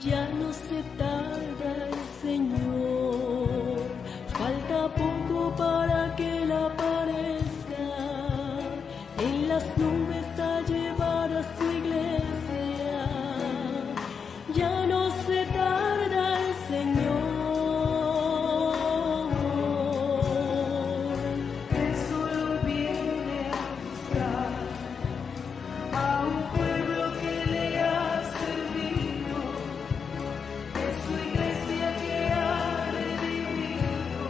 Ya no se tarda el Señor, falta poco para que Él aparezca, en las nubes a llevar a su iglesia. Ya no se tarda el Señor. Él solo viene a buscar a un pueblo que le ha servido, es su iglesia que ha redimido.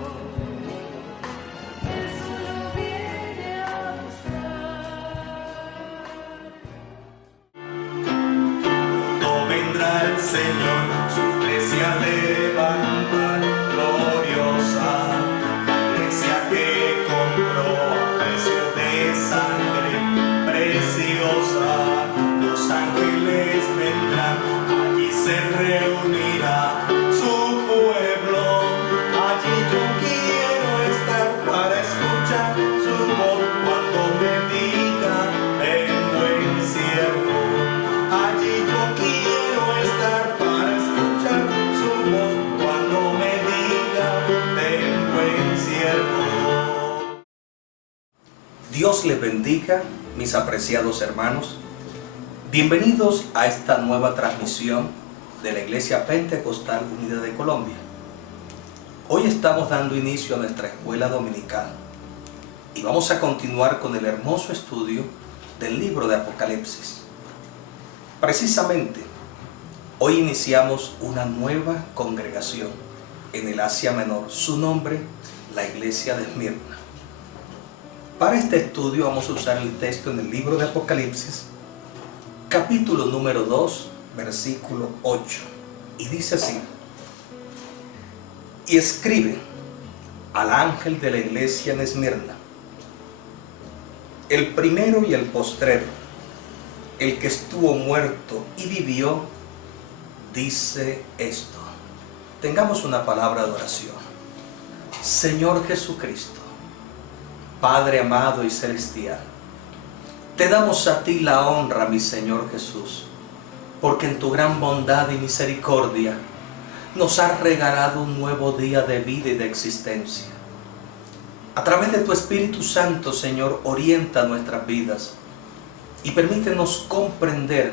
Él solo viene a buscar. No vendrá el Señor, su iglesia levantar gloriosa, la iglesia que compró a precio de sangre preciosa. Los ángeles vendrán, allí se reunirá su pueblo. Allí yo quiero estar para escuchar su voz cuando me diga: ven, buen siervo. Allí yo quiero estar para escuchar su voz cuando me diga: ven, buen siervo. Dios les bendiga, mis apreciados hermanos. Bienvenidos a esta nueva transmisión de la Iglesia Pentecostal Unida de Colombia. Hoy estamos dando inicio a nuestra escuela dominical y vamos a continuar con el hermoso estudio del libro de Apocalipsis. Precisamente, hoy iniciamos una nueva congregación en el Asia Menor, su nombre, la Iglesia de Esmirna. Para este estudio vamos a usar el texto en el libro de Apocalipsis, capítulo número 2, versículo 8, y dice así: y escribe al ángel de la iglesia en Esmirna, el primero y el postrero, el que estuvo muerto y vivió, dice esto. Tengamos una palabra de oración. Señor Jesucristo, Padre amado y celestial, te damos a ti la honra, mi Señor Jesús, porque en tu gran bondad y misericordia nos has regalado un nuevo día de vida y de existencia. A través de tu Espíritu Santo, Señor, orienta nuestras vidas y permítenos comprender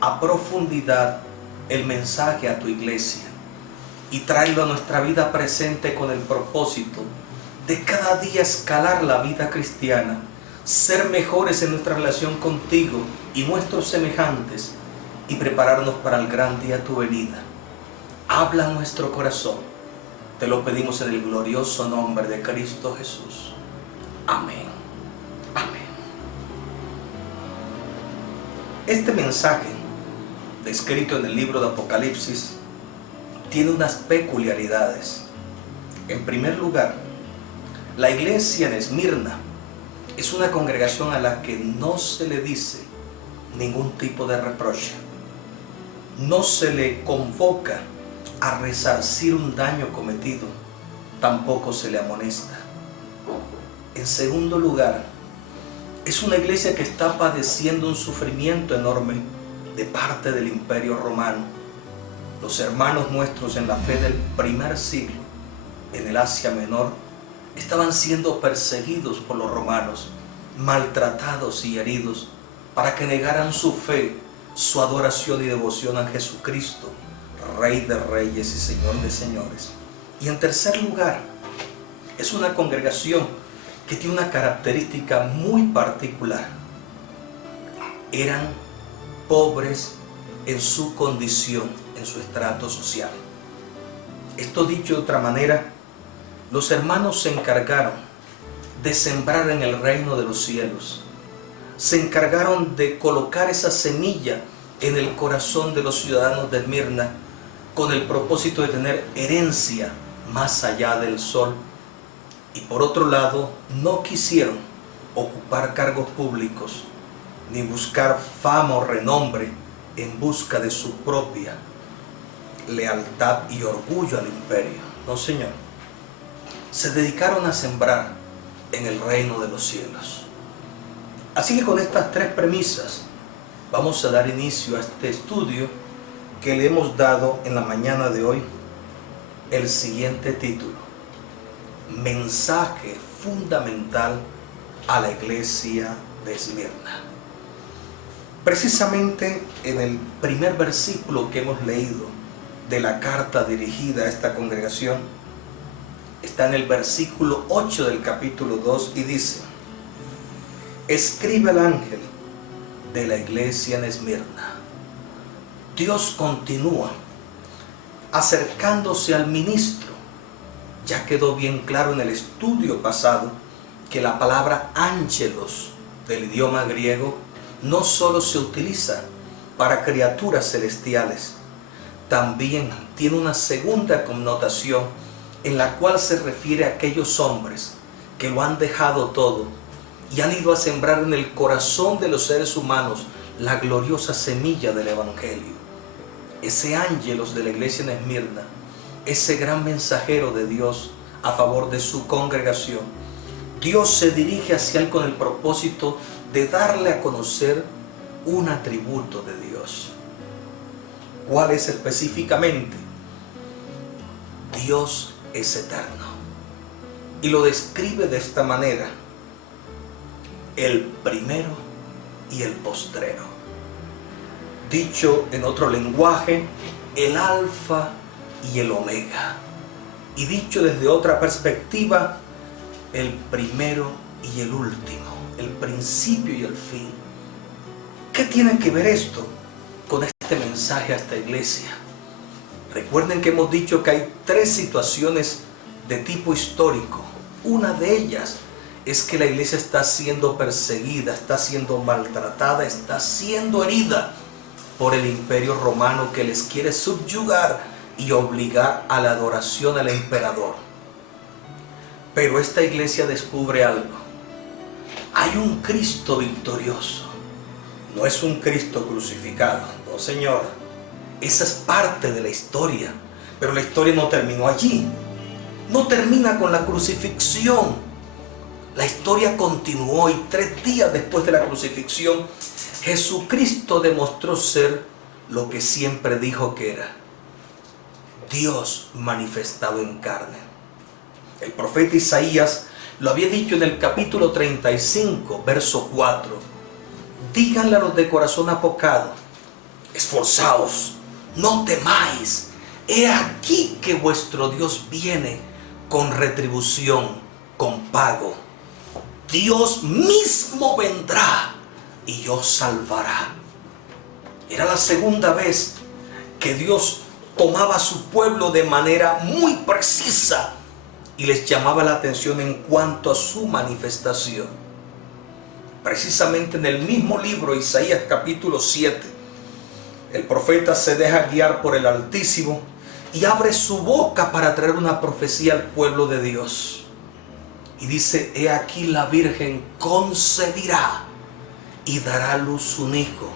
a profundidad el mensaje a tu iglesia y traerlo a nuestra vida presente con el propósito de cada día escalar la vida cristiana, ser mejores en nuestra relación contigo y nuestros semejantes y prepararnos para el gran día de tu venida. Habla nuestro corazón, te lo pedimos en el glorioso nombre de Cristo Jesús. Amén. Amén. Este mensaje, descrito en el libro de Apocalipsis, tiene unas peculiaridades. En primer lugar, la iglesia en Esmirna es una congregación a la que no se le dice ningún tipo de reproche. No se le convoca a resarcir un daño cometido, tampoco se le amonesta. En segundo lugar, es una iglesia que está padeciendo un sufrimiento enorme de parte del Imperio Romano. Los hermanos nuestros en la fe del primer siglo, en el Asia Menor, estaban siendo perseguidos por los romanos, maltratados y heridos, para que negaran su fe, su adoración y devoción a Jesucristo, Rey de Reyes y Señor de Señores. Y en tercer lugar, es una congregación que tiene una característica muy particular. Eran pobres en su condición, en su estrato social. Esto dicho de otra manera, los hermanos se encargaron de sembrar en el reino de los cielos. Se encargaron de colocar esa semilla en el corazón de los ciudadanos de Esmirna con el propósito de tener herencia más allá del sol. Y por otro lado, no quisieron ocupar cargos públicos ni buscar fama o renombre en busca de su propia lealtad y orgullo al imperio. No, Señor. Se dedicaron a sembrar en el reino de los cielos. Así que con estas tres premisas vamos a dar inicio a este estudio que le hemos dado en la mañana de hoy el siguiente título: Mensaje fundamental a la iglesia de Esmirna. Precisamente en el primer versículo que hemos leído de la carta dirigida a esta congregación, está en el versículo 8 del capítulo 2 y dice: escribe al ángel de la iglesia en Esmirna. Dios continúa acercándose al ministro. Ya quedó bien claro en el estudio pasado que la palabra ángelos del idioma griego no solo se utiliza para criaturas celestiales, también tiene una segunda connotación en la cual se refiere a aquellos hombres que lo han dejado todo y han ido a sembrar en el corazón de los seres humanos la gloriosa semilla del Evangelio. Ese ángelos de la iglesia en Esmirna, ese gran mensajero de Dios a favor de su congregación, Dios se dirige hacia él con el propósito de darle a conocer un atributo de Dios. ¿Cuál es específicamente? Dios es eterno. Y lo describe de esta manera: el primero y el postrero. Dicho en otro lenguaje, el alfa y el omega. Y dicho desde otra perspectiva, el primero y el último, el principio y el fin. ¿Qué tiene que ver esto con este mensaje a esta iglesia? Recuerden que hemos dicho que hay tres situaciones de tipo histórico. Una de ellas es que la iglesia está siendo perseguida, está siendo maltratada, está siendo herida por el imperio romano, que les quiere subyugar y obligar a la adoración al emperador. Pero esta iglesia descubre algo: hay un Cristo victorioso. No es un Cristo crucificado, no señor. Esa es parte de la historia, pero la historia no terminó allí. No termina con la crucifixión. La historia continuó y 3 días después de la crucifixión, Jesucristo demostró ser lo que siempre dijo que era: Dios manifestado en carne. El profeta Isaías lo había dicho en el capítulo 35, verso 4. Díganle a los de corazón apocado: esforzaos, no temáis. He aquí que vuestro Dios viene con retribución, con pago. Dios mismo vendrá y os salvará. Era la segunda vez que Dios tomaba a su pueblo de manera muy precisa y les llamaba la atención en cuanto a su manifestación. Precisamente en el mismo libro, Isaías capítulo 7, el profeta se deja guiar por el Altísimo y abre su boca para traer una profecía al pueblo de Dios. Y dice: he aquí la Virgen concebirá y dará a luz un hijo,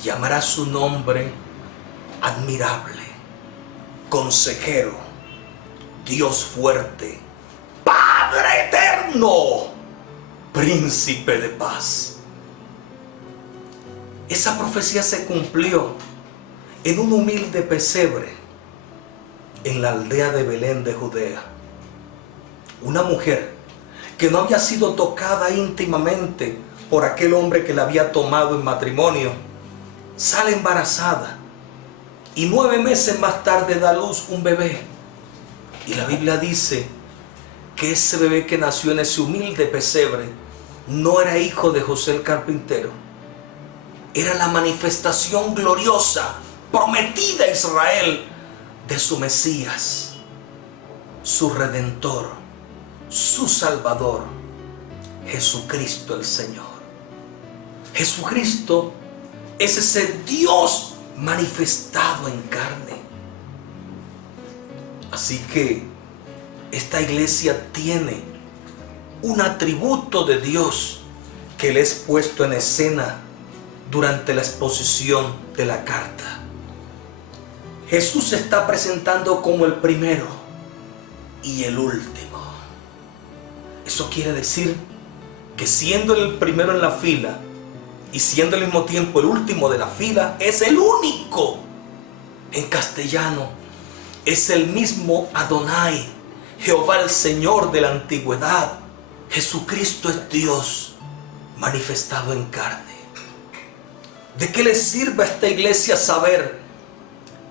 y llamará su nombre Admirable, Consejero, Dios fuerte, Padre eterno, Príncipe de paz. Esa profecía se cumplió en un humilde pesebre en la aldea de Belén de Judea. Una mujer que no había sido tocada íntimamente por aquel hombre que la había tomado en matrimonio, sale embarazada y 9 meses más tarde da a luz un bebé. Y la Biblia dice que ese bebé que nació en ese humilde pesebre no era hijo de José el carpintero, era la manifestación gloriosa, prometida a Israel, de su Mesías, su Redentor, su Salvador, Jesucristo el Señor. Jesucristo es ese Dios manifestado en carne. Así que esta iglesia tiene un atributo de Dios que le es puesto en escena durante la exposición de la carta. Jesús se está presentando como el primero y el último. Eso quiere decir que siendo el primero en la fila y siendo al mismo tiempo el último de la fila, es el único en castellano, es el mismo Adonai, Jehová el Señor de la antigüedad. Jesucristo es Dios manifestado en carne. ¿De qué le sirve a esta iglesia saber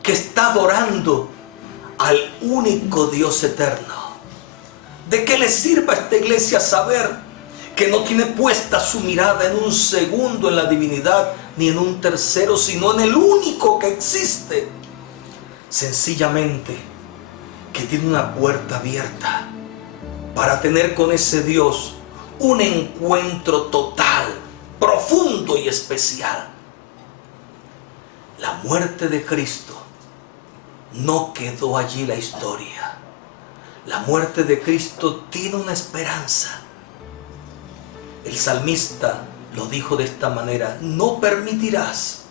que está adorando al único Dios eterno? ¿De qué le sirve a esta iglesia saber que no tiene puesta su mirada en un segundo en la divinidad ni en un tercero, sino en el único que existe? Sencillamente que tiene una puerta abierta para tener con ese Dios un encuentro total, profundo y especial. La muerte de Cristo no quedó allí la historia. La muerte de Cristo tiene una esperanza. El salmista lo dijo de esta manera: no permitirás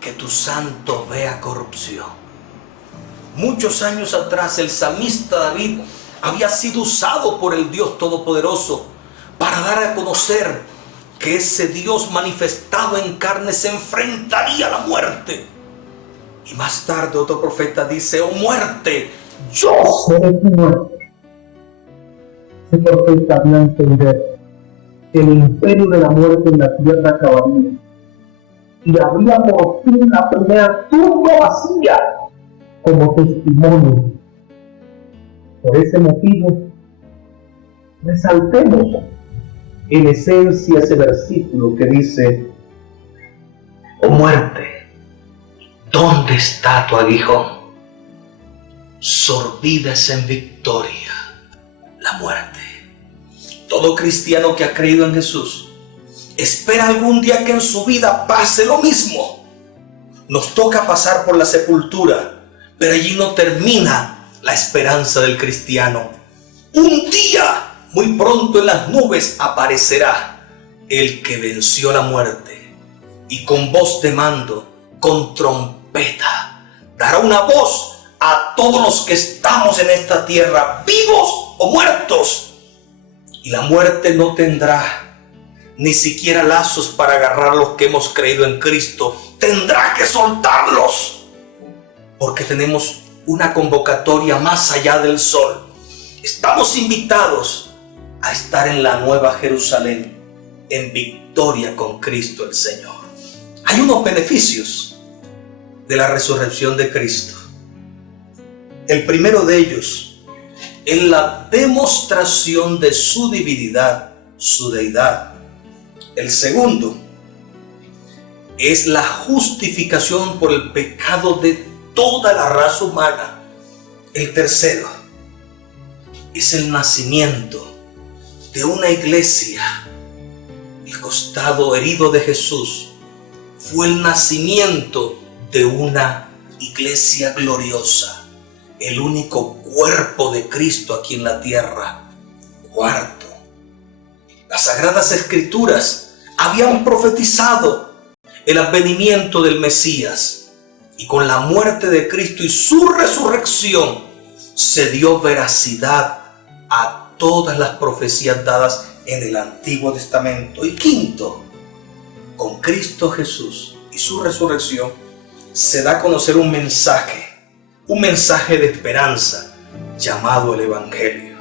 que tu santo vea corrupción. Muchos años atrás el salmista David había sido usado por el Dios Todopoderoso para dar a conocer que ese Dios manifestado en carne se enfrentaría a la muerte. Y más tarde otro profeta dice: oh muerte, yo seré tu muerte. Ese profeta dio a entender que el imperio de la muerte en la tierra acabaría y habría por fin la primera tumba vacía como testimonio. Por ese motivo, resaltemos en esencia ese versículo que dice: oh muerte, ¿dónde está tu aguijón? Sorbidas en victoria la muerte. Todo cristiano que ha creído en Jesús espera algún día que en su vida pase lo mismo. Nos toca pasar por la sepultura, pero allí no termina la esperanza del cristiano. Un día, muy pronto en las nubes, aparecerá el que venció la muerte y con voz de mando, con trompeta, dará una voz a todos los que estamos en esta tierra, vivos o muertos. Y la muerte no tendrá ni siquiera lazos para agarrar a los que hemos creído en Cristo. Tendrá que soltarlos, porque tenemos una convocatoria más allá del sol. Estamos invitados a estar en la Nueva Jerusalén, en victoria con Cristo el Señor. Hay unos beneficios de la resurrección de Cristo. El primero de ellos es la demostración de su divinidad, su deidad. El segundo es la justificación por el pecado de toda la raza humana. El tercero es el nacimiento de una iglesia. El costado herido de Jesús fue el nacimiento de una iglesia gloriosa, el único cuerpo de Cristo aquí en la tierra. Cuarto, las Sagradas Escrituras habían profetizado el advenimiento del Mesías, y con la muerte de Cristo y su resurrección se dio veracidad a todas las profecías dadas en el Antiguo Testamento. Y quinto, con Cristo Jesús y su resurrección se da a conocer un mensaje de esperanza llamado el Evangelio.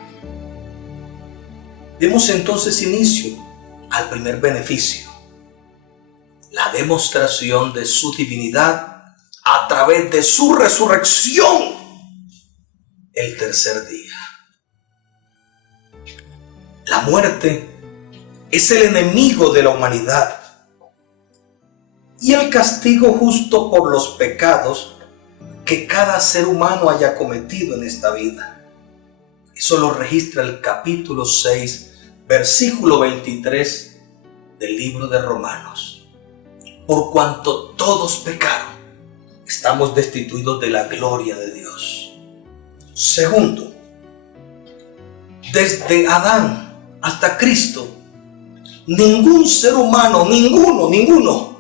Demos entonces inicio al primer beneficio: la demostración de su divinidad a través de su resurrección el tercer día. La muerte es el enemigo de la humanidad y el castigo justo por los pecados que cada ser humano haya cometido en esta vida. Eso lo registra el capítulo 6, versículo 23 del libro de Romanos. Por cuanto todos pecaron, estamos destituidos de la gloria de Dios. Segundo, desde Adán hasta Cristo, ningún ser humano, ninguno,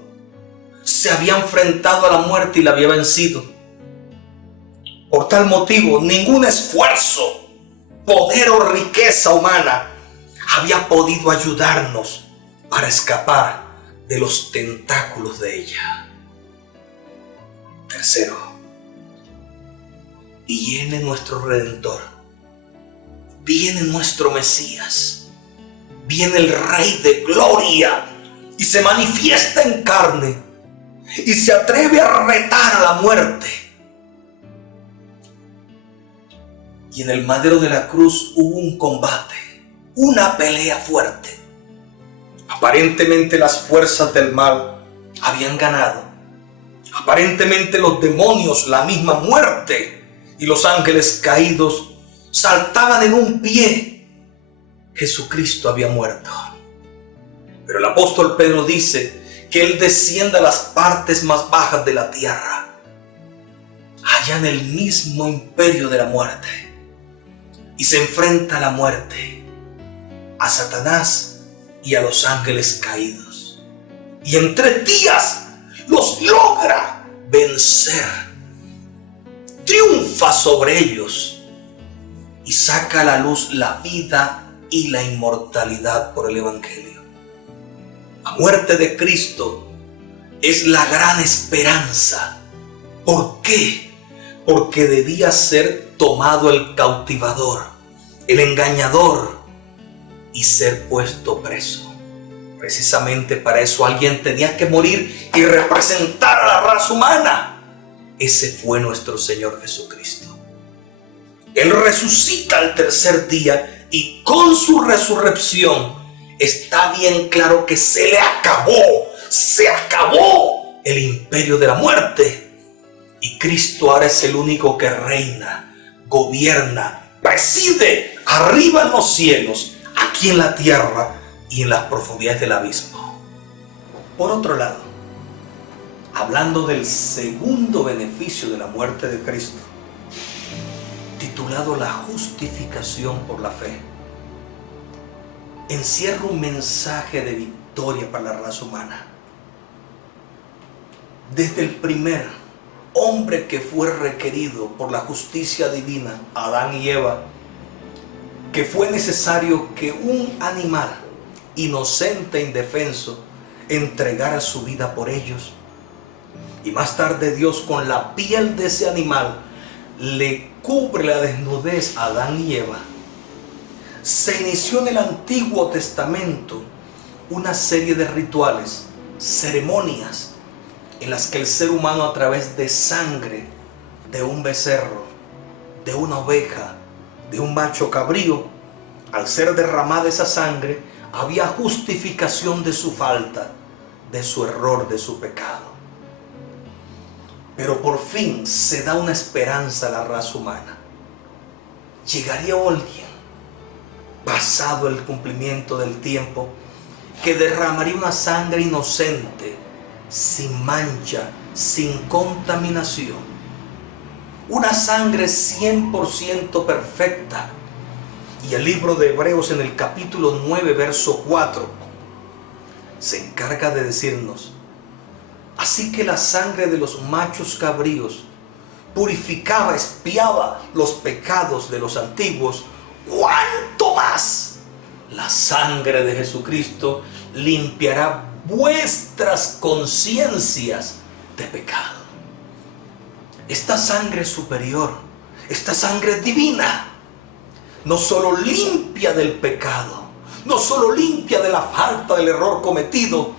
se había enfrentado a la muerte y la había vencido. Por tal motivo, ningún esfuerzo, poder o riqueza humana había podido ayudarnos para escapar de los tentáculos de ella. Tercero, viene nuestro Redentor, viene nuestro Mesías, viene el Rey de Gloria y se manifiesta en carne y se atreve a retar a la muerte. Y en el madero de la cruz hubo un combate, una pelea fuerte. Aparentemente las fuerzas del mal habían ganado. Aparentemente los demonios, la misma muerte y los ángeles caídos saltaban en un pie. Jesucristo había muerto. Pero el apóstol Pedro dice que Él desciende a las partes más bajas de la tierra, allá en el mismo imperio de la muerte, y se enfrenta a la muerte, a Satanás y a los ángeles caídos. Y en 3 días los logra vencer. Triunfa sobre ellos y saca a la luz la vida y la inmortalidad por el Evangelio. La muerte de Cristo es la gran esperanza. ¿Por qué? Porque debía ser tomado el cautivador, el engañador, y ser puesto preso. Precisamente para eso alguien tenía que morir y representar a la raza humana. Ese fue nuestro Señor Jesucristo. Él resucita al tercer día y con su resurrección está bien claro que se acabó el imperio de la muerte. Y Cristo ahora es el único que reina, gobierna, preside arriba en los cielos, aquí en la tierra y en las profundidades del abismo. Por otro lado, hablando del segundo beneficio de la muerte de Cristo, titulado La justificación por la fe, encierra un mensaje de victoria para la raza humana. Desde el primer hombre que fue requerido por la justicia divina, Adán y Eva, que fue necesario que un animal inocente e indefenso entregara su vida por ellos, y más tarde Dios con la piel de ese animal le cubre la desnudez a Adán y Eva. Se inició en el Antiguo Testamento una serie de rituales, ceremonias, en las que el ser humano, a través de sangre de un becerro, de una oveja, de un macho cabrío, al ser derramada esa sangre, había justificación de su falta, de su error, de su pecado. Pero por fin se da una esperanza a la raza humana. Llegaría alguien, pasado el cumplimiento del tiempo, que derramaría una sangre inocente, sin mancha, sin contaminación. Una sangre 100% perfecta. Y el libro de Hebreos, en el capítulo 9, verso 4, se encarga de decirnos: así que la sangre de los machos cabríos purificaba, expiaba los pecados de los antiguos, ¿cuánto más la sangre de Jesucristo limpiará vuestras conciencias de pecado? Esta sangre superior, esta sangre divina, no solo limpia del pecado, no solo limpia de la falta, del error cometido,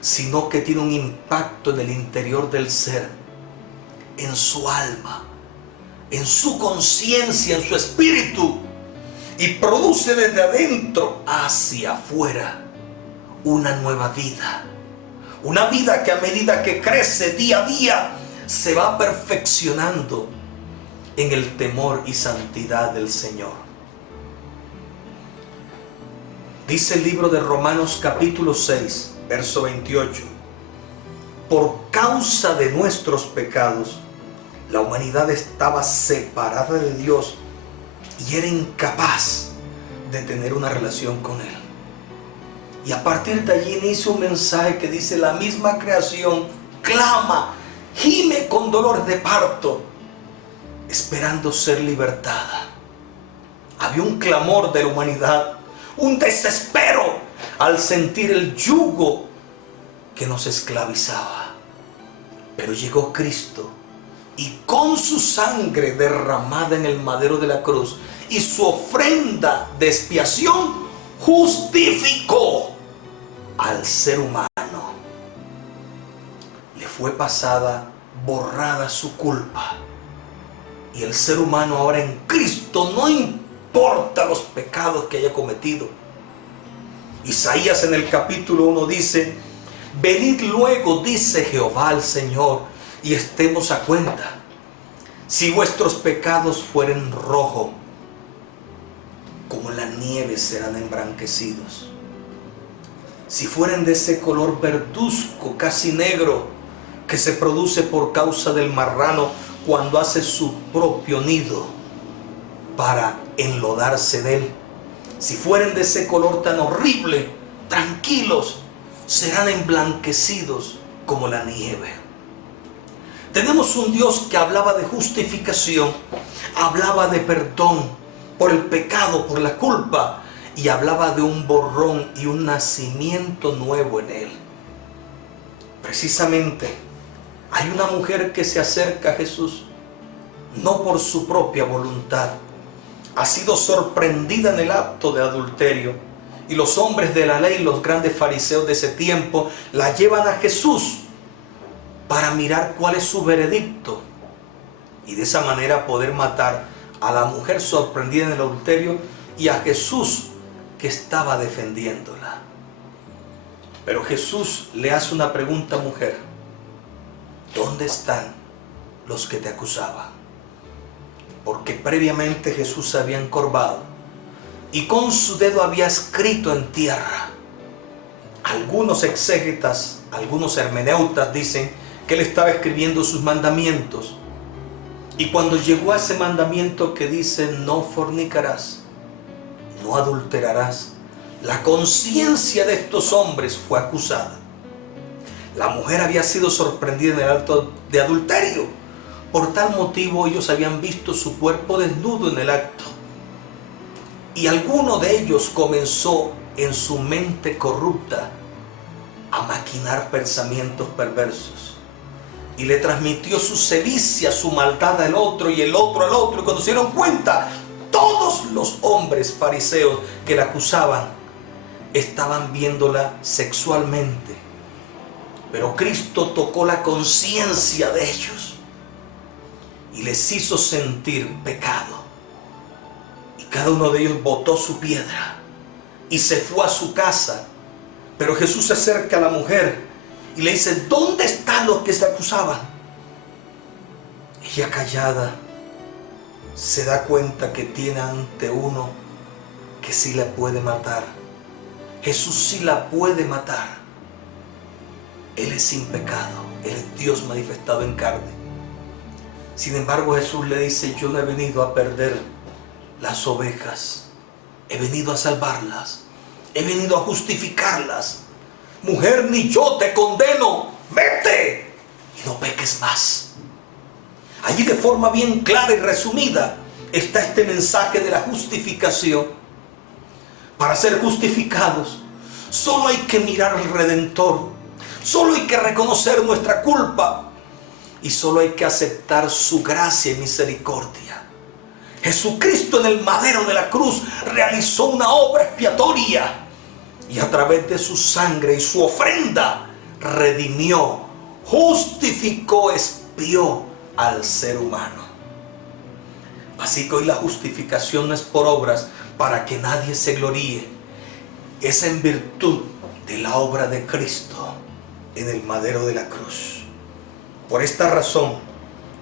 sino que tiene un impacto en el interior del ser, en su alma, en su conciencia, en su espíritu, y produce desde adentro hacia afuera una nueva vida. Una vida que a medida que crece día a día se va perfeccionando en el temor y santidad del Señor. Dice el libro de Romanos capítulo 6, verso 28: por causa de nuestros pecados, la humanidad estaba separada de Dios y era incapaz de tener una relación con Él. Y a partir de allí inicia un mensaje que dice: la misma creación clama, gime con dolor de parto, esperando ser libertada. Había un clamor de la humanidad, un desespero al sentir el yugo que nos esclavizaba. Pero llegó Cristo y con su sangre derramada en el madero de la cruz y su ofrenda de expiación, justificó al ser humano. Le fue pasada, borrada su culpa. Y el ser humano ahora en Cristo, no importa los pecados que haya cometido. Isaías en el capítulo 1 dice: venid luego, dice Jehová el Señor, y estemos a cuenta. Si vuestros pecados fueren rojo, como la nieve serán emblanquecidos. Si fueren de ese color verduzco, casi negro, que se produce por causa del marrano cuando hace su propio nido para enlodarse de él. Si fueren de ese color tan horrible, tranquilos, serán emblanquecidos como la nieve. Tenemos un Dios que hablaba de justificación, hablaba de perdón por el pecado, por la culpa, y hablaba de un borrón y un nacimiento nuevo en él. Precisamente, hay una mujer que se acerca a Jesús, no por su propia voluntad. Ha sido sorprendida en el acto de adulterio, y los hombres de la ley, los grandes fariseos de ese tiempo, la llevan a Jesús para mirar cuál es su veredicto, y de esa manera poder matar a la mujer sorprendida en el adulterio y a Jesús, que estaba defendiéndola. Pero Jesús le hace una pregunta: mujer, ¿dónde están los que te acusaban? Porque previamente Jesús se había encorvado y con su dedo había escrito en tierra. Algunos exégetas, algunos hermeneutas dicen que él estaba escribiendo sus mandamientos, y cuando llegó a ese mandamiento que dice: no fornicarás, no adulterarás, la conciencia de estos hombres fue acusada. La mujer había sido sorprendida en el acto de adulterio. Por tal motivo ellos habían visto su cuerpo desnudo en el acto. Y alguno de ellos comenzó en su mente corrupta a maquinar pensamientos perversos. Y le transmitió su sevicia, su maldad al otro y el otro al otro. Y cuando se dieron cuenta, todos los hombres fariseos que la acusaban estaban viéndola sexualmente. Pero Cristo tocó la conciencia de ellos y les hizo sentir pecado. Y cada uno de ellos botó su piedra y se fue a su casa. Pero Jesús se acerca a la mujer y le dice: ¿dónde están los que se acusaban? Ella, callada, se da cuenta que tiene ante uno que sí la puede matar. Jesús sí la puede matar. Él es sin pecado, Él es Dios manifestado en carne. Sin embargo, Jesús le dice: yo no he venido a perder las ovejas, he venido a salvarlas, he venido a justificarlas. Mujer, ni yo te condeno, vete y no peques más. Allí, de forma bien clara y resumida, está este mensaje de la justificación. Para ser justificados, solo hay que mirar al Redentor, solo hay que reconocer nuestra culpa y solo hay que aceptar su gracia y misericordia. Jesucristo en el madero de la cruz realizó una obra expiatoria y a través de su sangre y su ofrenda redimió, justificó, expió al ser humano. Así que hoy la justificación no es por obras para que nadie se gloríe, es en virtud de la obra de Cristo en el madero de la cruz. Por esta razón,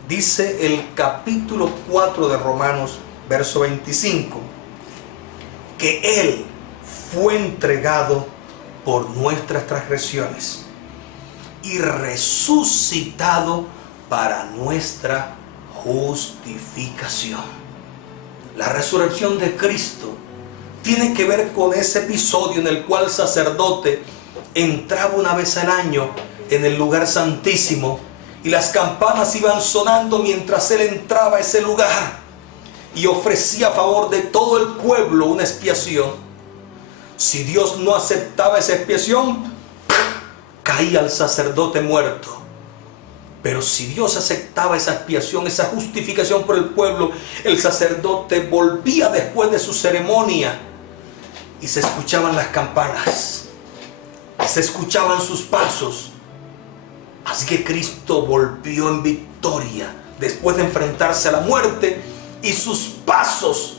dice el capítulo 4 de Romanos, verso 25, que Él fue entregado por nuestras transgresiones y resucitado para nuestra justificación. La resurrección de Cristo tiene que ver con ese episodio en el cual el sacerdote entraba una vez al año en el lugar santísimo y las campanas iban sonando mientras él entraba a ese lugar y ofrecía a favor de todo el pueblo una expiación. Si Dios no aceptaba esa expiación, caía el sacerdote muerto. Pero si Dios aceptaba esa expiación, esa justificación por el pueblo, el sacerdote volvía después de su ceremonia y se escuchaban las campanas, se escuchaban sus pasos. Así que Cristo volvió en victoria después de enfrentarse a la muerte, y sus pasos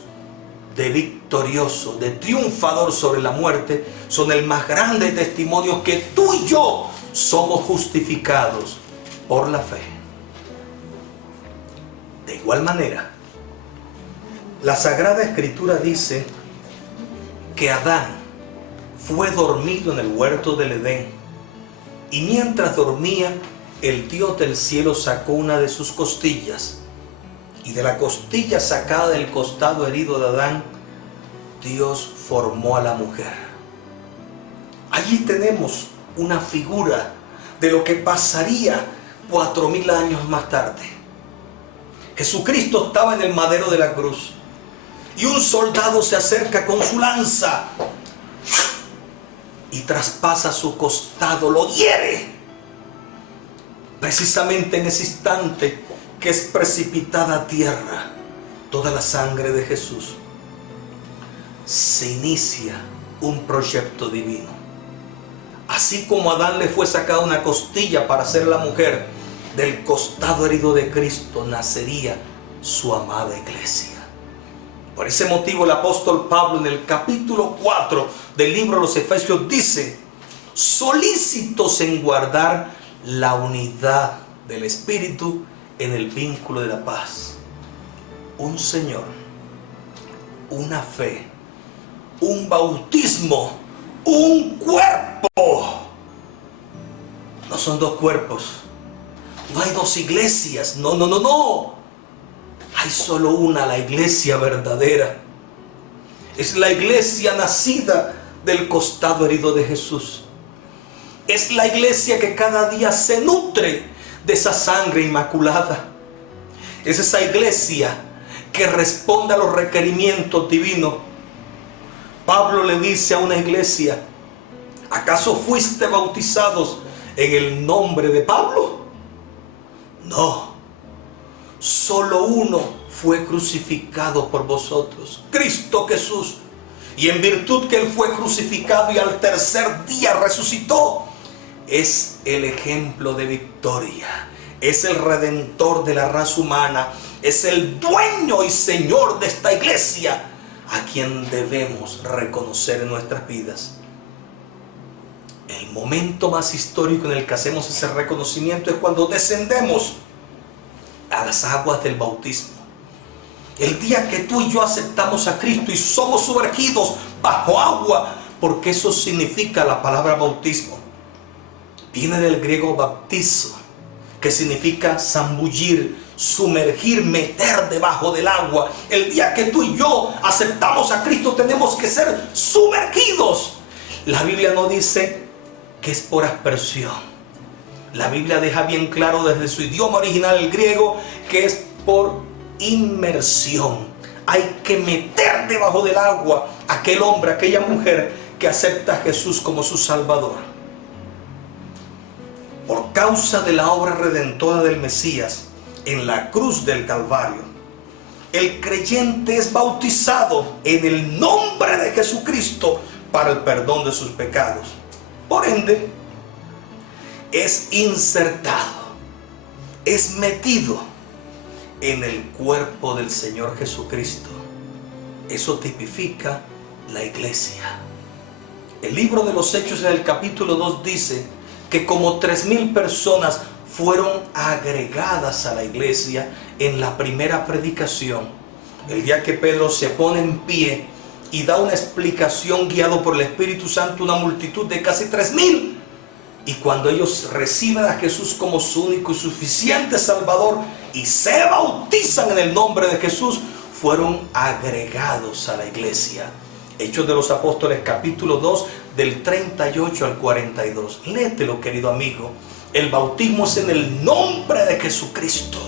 de victorioso, de triunfador sobre la muerte, son el más grande testimonio que tú y yo somos justificados por la fe. De igual manera, la Sagrada Escritura dice que Adán fue dormido en el huerto del Edén, y mientras dormía, el Dios del cielo sacó una de sus costillas, y de la costilla sacada del costado herido de Adán, Dios formó a la mujer. Allí tenemos una figura de lo que pasaría 4000 años más tarde. Jesucristo estaba en el madero de la cruz, y un soldado se acerca con su lanza y traspasa su costado, lo hiere. Precisamente en ese instante que es precipitada a tierra toda la sangre de Jesús, se inicia un proyecto divino. Así como a Adán le fue sacada una costilla para ser la mujer, del costado herido de Cristo nacería su amada iglesia. Por ese motivo el apóstol Pablo en el capítulo 4 del libro de los Efesios dice: solícitos en guardar la unidad del Espíritu en el vínculo de la paz. Un Señor, una fe, un bautismo, un cuerpo. No son dos cuerpos, no hay dos iglesias, no. Hay solo una, la iglesia verdadera. Es la iglesia nacida del costado herido de Jesús. Es la iglesia que cada día se nutre de esa sangre inmaculada. Es esa iglesia que responde a los requerimientos divinos. Pablo le dice a una iglesia: ¿acaso fuiste bautizados en el nombre de Pablo? No, solo uno fue crucificado por vosotros, Cristo Jesús. Y en virtud que Él fue crucificado y al tercer día resucitó, es el ejemplo de victoria, es el redentor de la raza humana, es el dueño y señor de esta iglesia, a quien debemos reconocer en nuestras vidas. El momento más histórico en el que hacemos ese reconocimiento es cuando descendemos a las aguas del bautismo. El día que tú y yo aceptamos a Cristo y somos sumergidos bajo agua, porque eso significa la palabra bautismo. Viene del griego baptizo, que significa zambullir, sumergir, meter debajo del agua. El día que tú y yo aceptamos a Cristo, tenemos que ser sumergidos. La Biblia no dice que es por aspersión. La Biblia deja bien claro desde su idioma original, el griego, que es por inmersión. Hay que meter debajo del agua a aquel hombre, aquella mujer que acepta a Jesús como su Salvador. Por causa de la obra redentora del Mesías en la cruz del Calvario, el creyente es bautizado en el nombre de Jesucristo para el perdón de sus pecados. Por ende, es insertado, es metido en el cuerpo del Señor Jesucristo. Eso tipifica la iglesia. El libro de los Hechos en el capítulo 2 dice que como 3000 personas fueron agregadas a la iglesia en la primera predicación. El día que Pedro se pone en pie y da una explicación guiado por el Espíritu Santo, una multitud de casi 3000. Y cuando ellos reciben a Jesús como su único y suficiente Salvador y se bautizan en el nombre de Jesús, fueron agregados a la iglesia. Hechos de los Apóstoles capítulo 2 del 38 al 42. Léetelo, querido amigo. El bautismo es en el nombre de Jesucristo.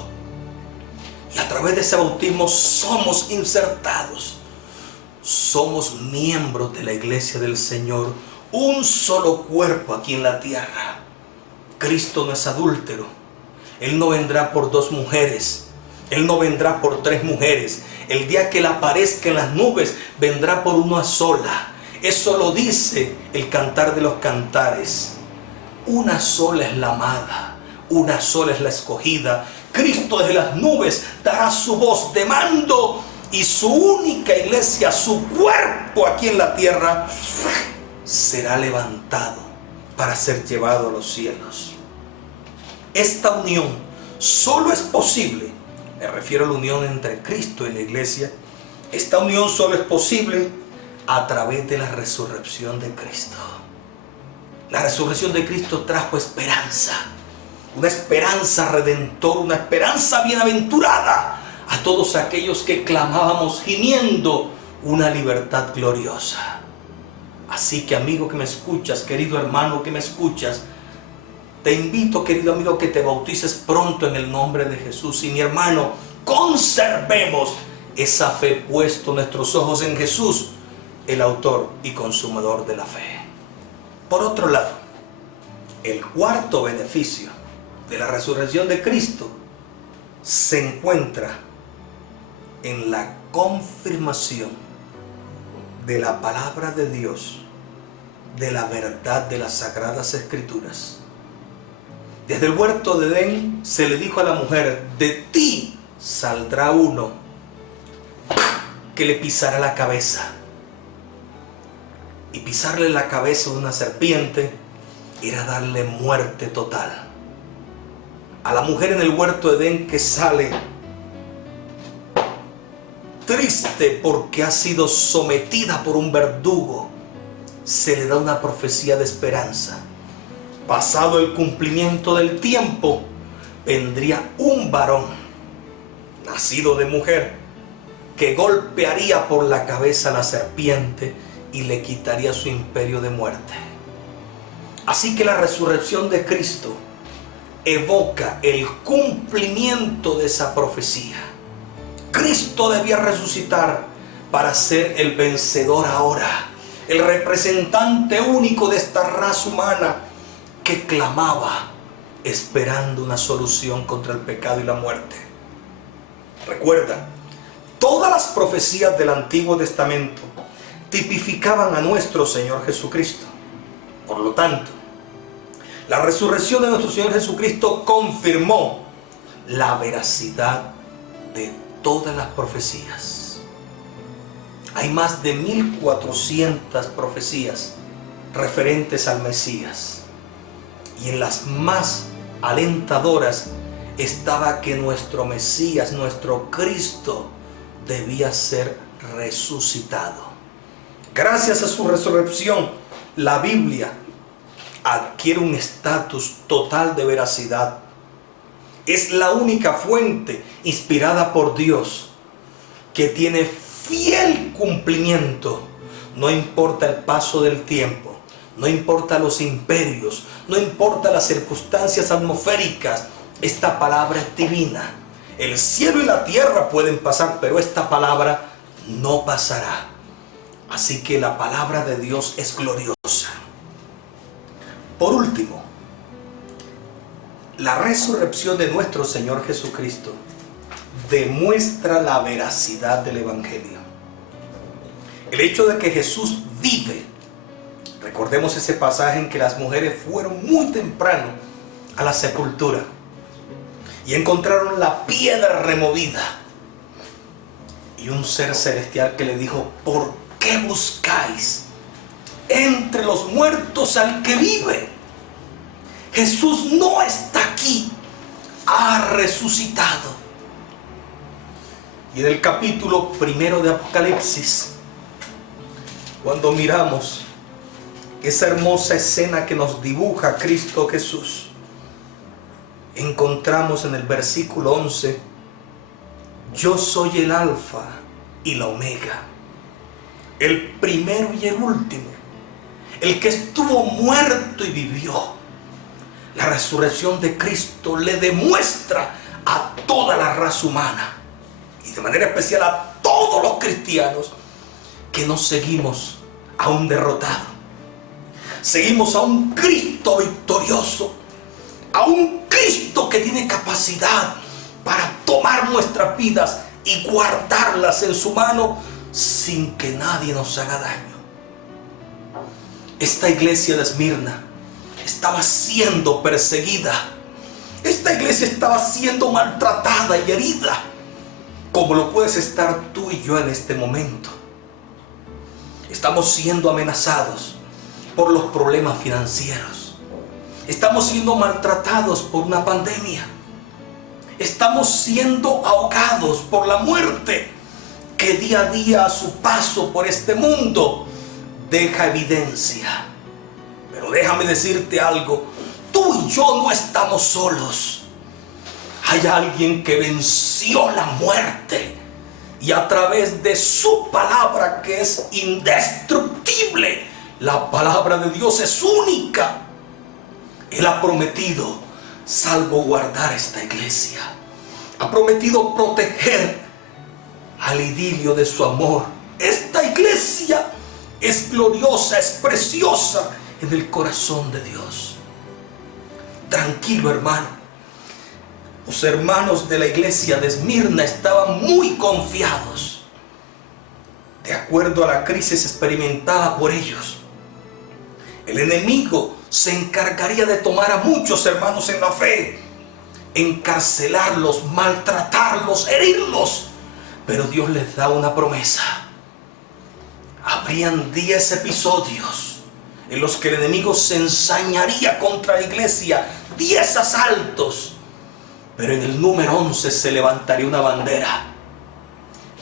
Y a través de ese bautismo somos insertados. Somos miembros de la iglesia del Señor. Un solo cuerpo aquí en la tierra. Cristo no es adúltero. Él no vendrá por 2 mujeres. Él no vendrá por 3 mujeres. El día que Él aparezca en las nubes, vendrá por una sola. Eso lo dice el Cantar de los Cantares. Una sola es la amada, una sola es la escogida. Cristo desde las nubes dará su voz de mando y su única iglesia, su cuerpo aquí en la tierra, será levantado para ser llevado a los cielos. Esta unión solo es posible, me refiero a la unión entre Cristo y la iglesia, esta unión solo es posible a través de la resurrección de Cristo. La resurrección de Cristo trajo esperanza, una esperanza redentora, una esperanza bienaventurada a todos aquellos que clamábamos gimiendo una libertad gloriosa. Así que, amigo que me escuchas, querido hermano que me escuchas, te invito, querido amigo, que te bautices pronto en el nombre de Jesús. Y mi hermano, conservemos esa fe, puesto nuestros ojos en Jesús, el autor y consumador de la fe. Por otro lado, el cuarto beneficio de la resurrección de Cristo se encuentra en la confirmación de la palabra de Dios, de la verdad de las Sagradas Escrituras. Desde el huerto de Edén se le dijo a la mujer: de ti saldrá uno que le pisará la cabeza. Y pisarle la cabeza de una serpiente era darle muerte total. A la mujer en el huerto de Edén que sale triste porque ha sido sometida por un verdugo, se le da una profecía de esperanza. Pasado el cumplimiento del tiempo, vendría un varón, nacido de mujer, que golpearía por la cabeza a la serpiente y le quitaría su imperio de muerte. Así que la resurrección de Cristo evoca el cumplimiento de esa profecía. Cristo debía resucitar para ser el vencedor ahora, el representante único de esta raza humana que clamaba esperando una solución contra el pecado y la muerte. Recuerda, todas las profecías del Antiguo Testamento tipificaban a nuestro Señor Jesucristo. Por lo tanto, la resurrección de nuestro Señor Jesucristo confirmó la veracidad de todas las profecías. Hay más de 1400 profecías referentes al Mesías, y en las más alentadoras estaba que nuestro Mesías, nuestro Cristo, debía ser resucitado. Gracias a su resurrección, la Biblia adquiere un estatus total de veracidad. Es la única fuente inspirada por Dios que tiene fiel cumplimiento. No importa el paso del tiempo, no importa los imperios, no importa las circunstancias atmosféricas, esta palabra es divina. El cielo y la tierra pueden pasar, pero esta palabra no pasará. Así que la palabra de Dios es gloriosa. Por último, la resurrección de nuestro Señor Jesucristo demuestra la veracidad del Evangelio. El hecho de que Jesús vive. Recordemos ese pasaje en que las mujeres fueron muy temprano a la sepultura y encontraron la piedra removida. Y un ser celestial que le dijo: ¿por qué buscáis entre los muertos al que vive? Jesús no está aquí, ha resucitado. Y en el capítulo 1 de Apocalipsis, cuando miramos esa hermosa escena que nos dibuja Cristo Jesús, encontramos en el versículo 11: yo soy el alfa y la omega, el primero y el último, el que estuvo muerto y vivió. La resurrección de Cristo le demuestra a toda la raza humana, y de manera especial a todos los cristianos, que no seguimos a un derrotado. Seguimos a un Cristo victorioso, a un Cristo que tiene capacidad para tomar nuestras vidas y guardarlas en su mano sin que nadie nos haga daño. Esta iglesia de Esmirna estaba siendo perseguida. Esta iglesia estaba siendo maltratada y herida, como lo puedes estar tú y yo en este momento. Estamos siendo amenazados por los problemas financieros. Estamos siendo maltratados por una pandemia. Estamos siendo ahogados por la muerte que día a día a su paso por este mundo deja evidencia. Pero déjame decirte algo, tú y yo no estamos solos. Hay alguien que venció la muerte y a través de su palabra, que es indestructible, la palabra de Dios es única. Él ha prometido salvaguardar esta iglesia. Ha prometido proteger al idilio de su amor. Esta iglesia es gloriosa, es preciosa en el corazón de Dios. Tranquilo, hermano. Los hermanos de la iglesia de Esmirna estaban muy confiados, de acuerdo a la crisis experimentada por ellos. El enemigo se encargaría de tomar a muchos hermanos en la fe, encarcelarlos, maltratarlos, herirlos. Pero Dios les da una promesa. Habrían 10 episodios en los que el enemigo se ensañaría contra la iglesia, 10 asaltos. Pero en el número 11 se levantaría una bandera.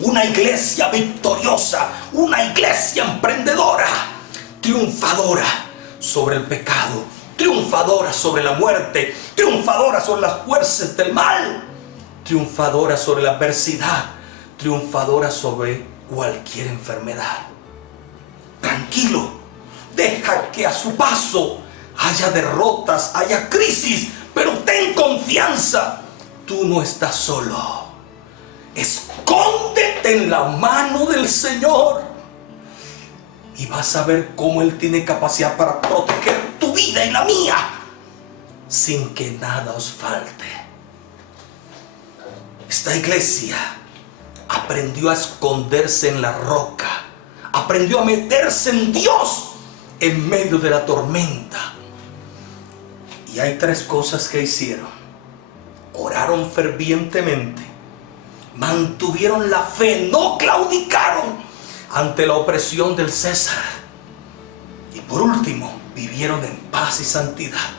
Una iglesia victoriosa, una iglesia emprendedora, triunfadora sobre el pecado, triunfadora sobre la muerte, triunfadora sobre las fuerzas del mal, triunfadora sobre la adversidad, triunfadora sobre cualquier enfermedad. Tranquilo, deja que a su paso haya derrotas, haya crisis, pero ten confianza, tú no estás solo. Escóndete en la mano del Señor y vas a ver cómo Él tiene capacidad para proteger tu vida y la mía sin que nada os falte. Esta iglesia aprendió a esconderse en la roca, aprendió a meterse en Dios en medio de la tormenta. Y hay 3 cosas que hicieron. Oraron fervientemente, mantuvieron la fe, no claudicaron ante la opresión del César. Y por último, vivieron en paz y santidad.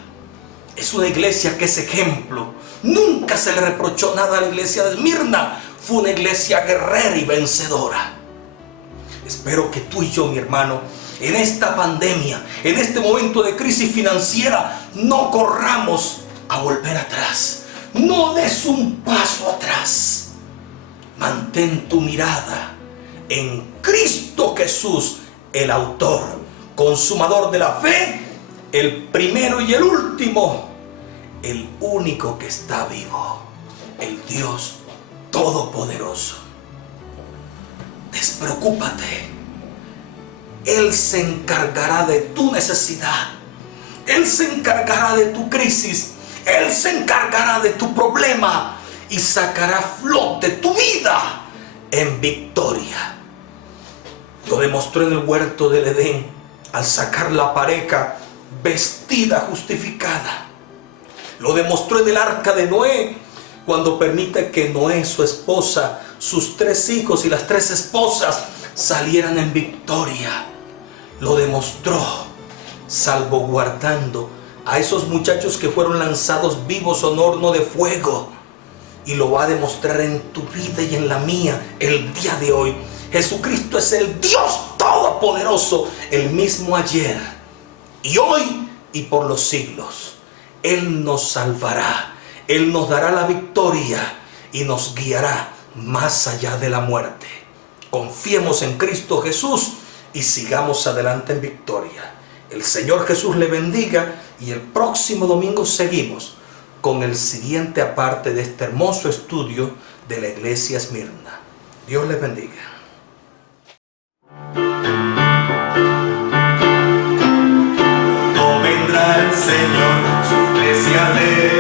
Es una iglesia que es ejemplo. Nunca se le reprochó nada a la iglesia de Esmirna. Fue una iglesia guerrera y vencedora. Espero que tú y yo, mi hermano, en esta pandemia, en este momento de crisis financiera, no corramos a volver atrás. No des un paso atrás. Mantén tu mirada en Cristo Jesús, el autor, consumador de la fe, el primero y el último, el único que está vivo, el Dios Todopoderoso. Despreocúpate. Él se encargará de tu necesidad. Él se encargará de tu crisis. Él se encargará de tu problema y sacará a flote tu vida en victoria. Lo demostró en el huerto del Edén al sacar la pareja vestida, justificada. Lo demostró en el arca de Noé cuando permite que Noé, su esposa, sus 3 hijos y las 3 esposas salieran en victoria. Lo demostró salvaguardando a esos muchachos que fueron lanzados vivos a un horno de fuego. Y lo va a demostrar en tu vida y en la mía el día de hoy. Jesucristo es el Dios Todopoderoso, el mismo ayer y hoy y por los siglos. Él nos salvará, Él nos dará la victoria y nos guiará más allá de la muerte. Confiemos en Cristo Jesús y sigamos adelante en victoria. El Señor Jesús le bendiga y el próximo domingo seguimos con el siguiente aparte de este hermoso estudio de la iglesia Esmirna. Dios les bendiga. No vendrá el Señor, su iglesia le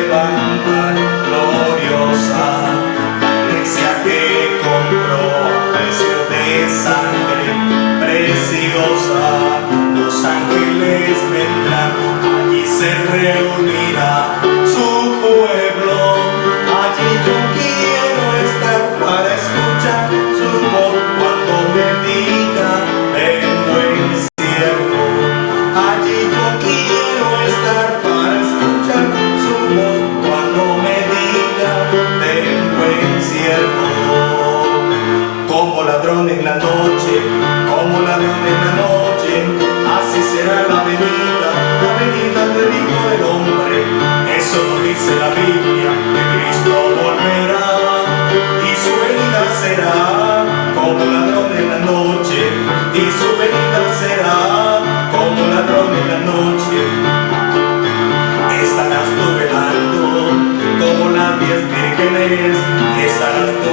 10 vírgenes y estarás